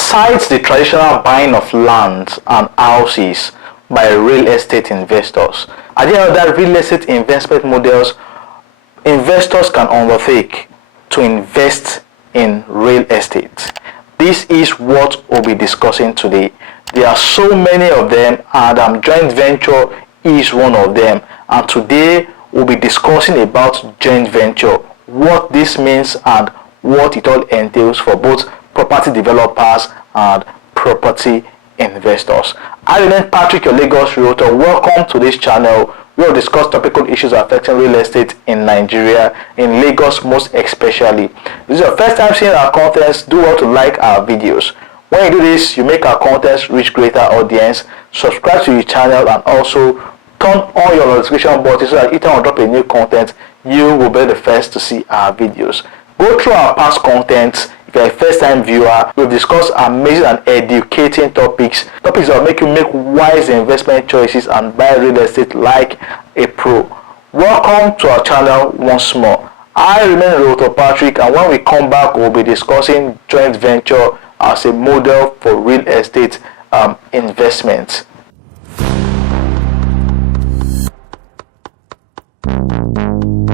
Aside the traditional buying of lands and houses by real estate investors, are there other real estate investment models investors can undertake to invest in real estate? This is what we'll be discussing today. There are so many of them, and joint venture is one of them. And today we'll be discussing about joint venture, what this means and what it all entails for both property developers and property investors. I remain Patrick, your Lagos Realtor. Welcome to this channel. We'll discuss topical issues affecting real estate in Nigeria, in Lagos most especially. If this is your first time seeing our contents, do well to like our videos. When you do this, you make our contents reach greater audience. Subscribe to the channel and also turn on your notification button so that each time I drop a new content, you will be the first to see our videos. Go through our past contents. If you're a first-time viewer, we've discussed amazing and educating topics that will make you make wise investment choices and buy real estate like a pro. Welcome to our channel once more. I remain Realtor Patrick, and when we come back, we'll be discussing joint venture as a model for real estate investment.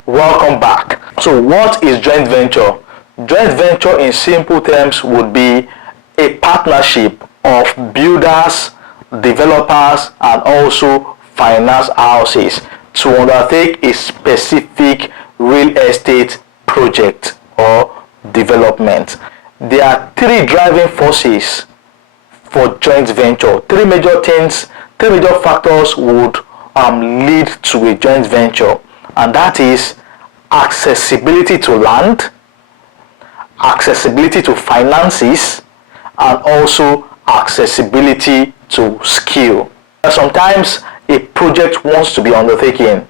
Welcome back. So what is joint venture? Joint venture in simple terms would be a partnership of builders, developers, and also finance houses to undertake a specific real estate project or development. There are three driving forces for joint venture. Three major factors would lead to a joint venture, and that is accessibility to land, accessibility to finances, and also accessibility to skill. Sometimes a project wants to be undertaken,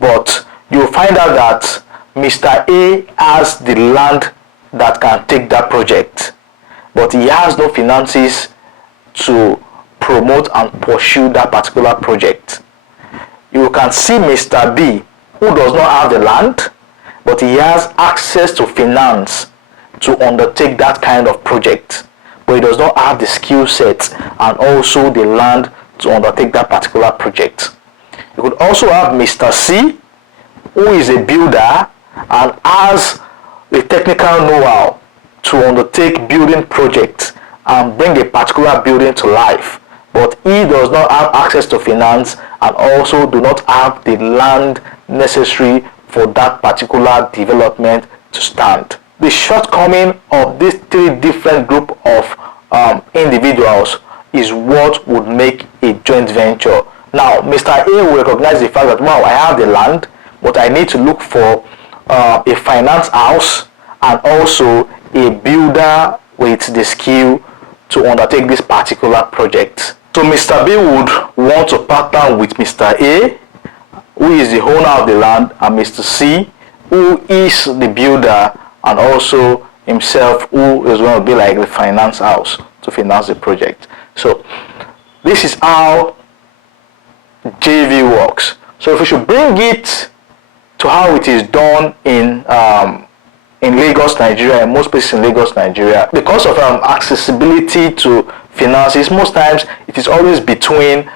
but you'll find out that Mr. A has the land that can take that project, but he has no finances to promote and pursue that particular project. You can see Mr. B, who does not have the land, but he has access to finance to undertake that kind of project, but he does not have the skill set and also the land to undertake that particular project. You could also have Mr. C, who is a builder and has the technical know-how to undertake building projects and bring a particular building to life, but he does not have access to finance and also do not have the land necessary for that particular development to stand. The shortcoming of these three different group of individuals is what would make a joint venture. Now, Mr. A will recognize the fact that, wow, I have the land, but I need to look for a finance house and also a builder with the skill to undertake this particular project. So Mr. B would want to partner with Mr. A, who is the owner of the land, and Mr. C, who is the builder, and also himself, who is going to be like the finance house to finance the project. So this is how JV works. So if we should bring it to how it is done in Lagos, Nigeria, and most places in Lagos, Nigeria, because of accessibility to finances, most times it is always between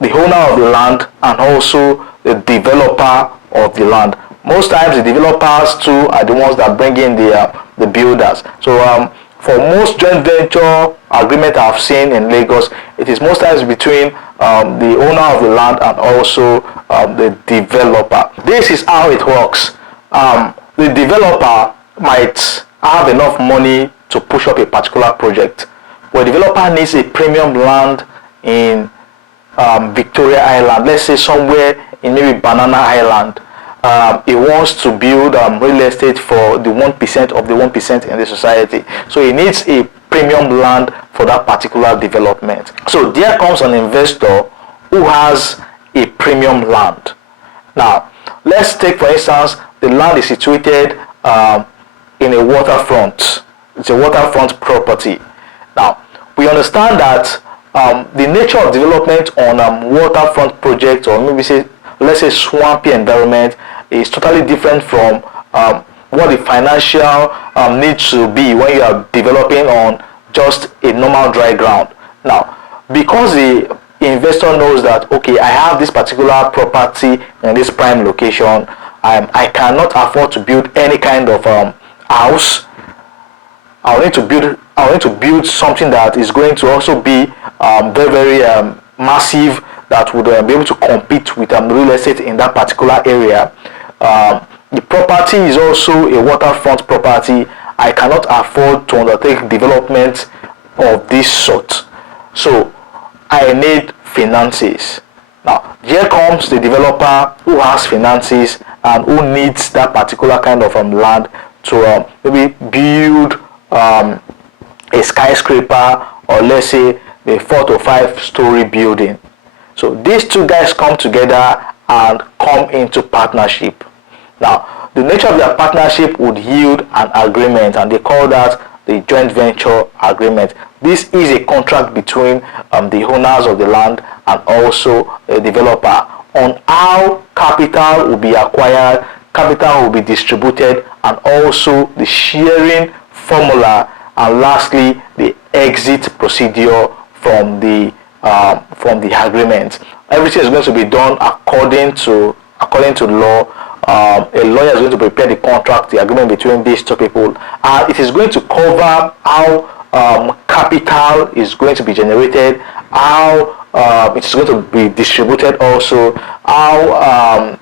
the owner of the land and also the developer of the land. Most times the developers too are the ones that bring in the builders. So for most joint venture agreement I've seen in Lagos, it is most times between the owner of the land and also the developer. This is how it works. The developer might have enough money to push up a particular project, but the developer needs a premium land in Victoria Island, let's say somewhere in maybe Banana Island. He wants to build real estate for the 1% of the 1% in the society. So he needs a premium land for that particular development. So there comes an investor who has a premium land. Now, let's take for instance, the land is situated in a waterfront. It's a waterfront property. Now, we understand that the nature of development on waterfront projects, or maybe let's say swampy environment, is totally different from what the financial needs to be when you are developing on just a normal dry ground. Now, because the investor knows that, okay, I have this particular property in this prime location, I cannot afford to build any kind of house. I need to build something that is going to also be very, very massive, that would be able to compete with real estate in that particular area. The property is also a waterfront property. I cannot afford to undertake development of this sort, so I need finances. Now, here comes the developer who has finances and who needs that particular kind of land to maybe build a skyscraper, or let's say a 4 to 5 story building. So these two guys come together and come into partnership. Now, the nature of their partnership would yield an agreement, and they call that the joint venture agreement. This is a contract between the owners of the land and also a developer on how capital will be acquired, capital will be distributed, and also the sharing formula, and lastly the exit procedure from the agreement. Everything is going to be done according to law. A lawyer is going to prepare the contract, the agreement between these two people, and it is going to cover how capital is going to be generated, how it's going to be distributed, also how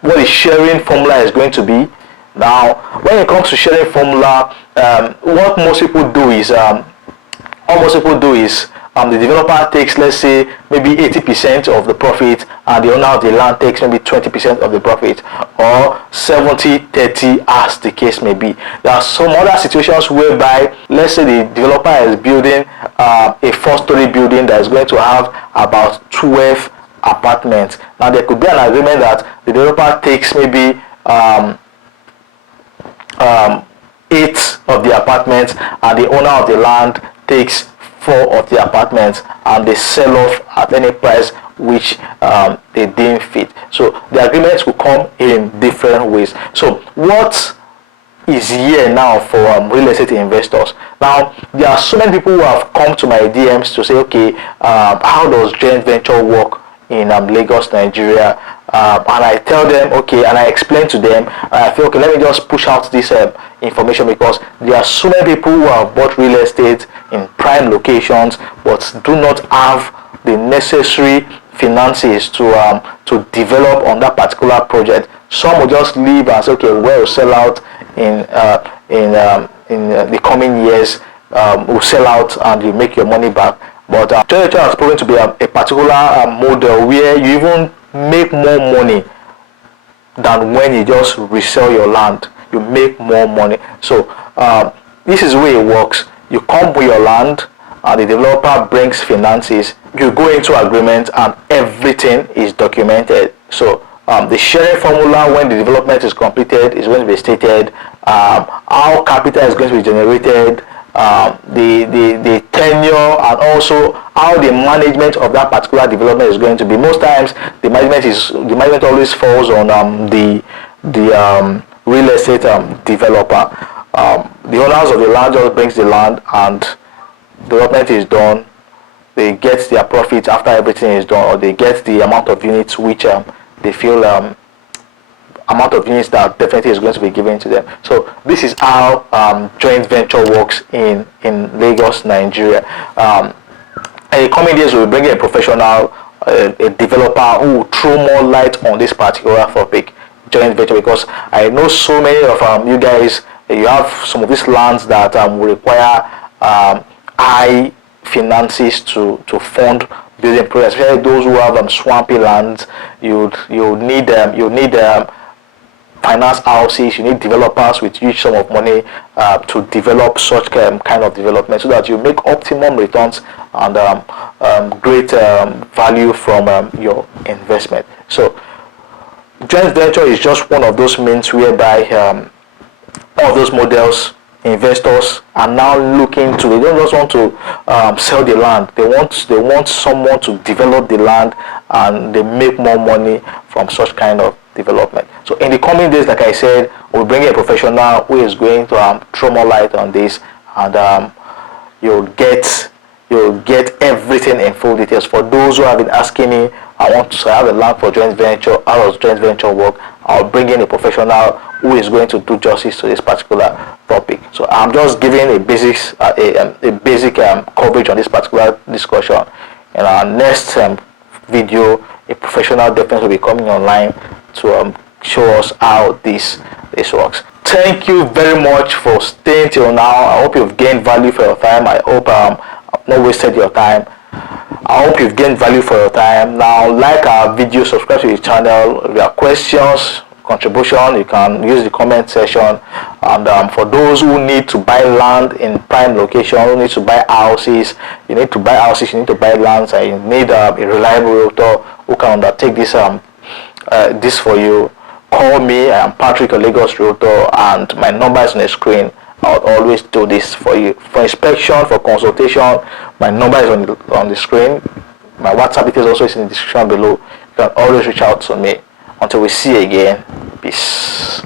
what the sharing formula is going to be. Now, when it comes to sharing formula, what most people do is the developer takes, let's say, maybe 80% of the profit, and the owner of the land takes maybe 20% of the profit, or 70-30 as the case may be. There are some other situations whereby, let's say, the developer is building a 4-story building that is going to have about 12 apartments. Now, there could be an agreement that the developer takes maybe 8 of the apartments, and the owner of the land takes 4 of the apartments, and they sell off at any price which they deem fit. So the agreements will come in different ways. So what is here now for real estate investors? Now, there are so many people who have come to my DMs to say, okay, how does joint venture work in Lagos, Nigeria? And I tell them, okay, and I explain to them, I feel, okay, let me just push out this information, because there are so many people who have bought real estate in prime locations but do not have the necessary finances to develop on that particular project. Some will just leave and say, okay, we'll sell out in the coming years. We'll sell out and you make your money back. But joint venture has proven to be a particular model where you even make more money than when you just resell your land. You make more money. So this is the way it works. You come with your land, and the developer brings finances. You go into agreement, and everything is documented. So the sharing formula, when the development is completed, is going to be stated. How capital is going to be generated, the tenure, and also how the management of that particular development is going to be. Most times the management always falls on the real estate developer. The owners of the land just brings the land, and development is done. They get their profit after everything is done, or they get the amount of units which they feel amount of units that definitely is going to be given to them. So this is how joint venture works in Lagos, Nigeria. In the coming days, we'll bring a professional, a developer who will throw more light on this particular topic, joint venture, because I know so many of you guys, you have some of these lands that will require high finances to fund building projects, especially those who have swampy lands. You need finance houses, you need developers with huge sum of money to develop such kind of development, so that you make optimum returns and great value from your investment. So joint venture is just one of those means whereby all of those models, investors are now looking to, they don't just want to sell the land, they want someone to develop the land, and they make more money from such kind of development. So in the coming days, like I said, we'll bring a professional who is going to throw more light on this, and you'll get everything in full details. For those who have been asking me, I want to have a land for joint venture, how does joint venture work? I'll bring in a professional who is going to do justice to this particular topic. So I'm just giving a basic coverage on this particular discussion. In our next video, a professional definitely will be coming online to show us how this works. Thank you very much for staying till now. I hope you've gained value for your time. I hope I've not wasted your time. I hope you've gained value for your time. Now, like our video, subscribe to the channel. If you have questions, contribution, you can use the comment section. And for those who need to buy land in prime location, who need to buy houses, you need to buy lands, and you need a reliable realtor who can undertake this for you. Call me. I am Patrick, a Lagos realtor, and my number is on the screen. I'll always do this for you. For inspection, for consultation, my number is on the screen. My WhatsApp details also is in the description below. You can always reach out to me. Until we see you again, peace.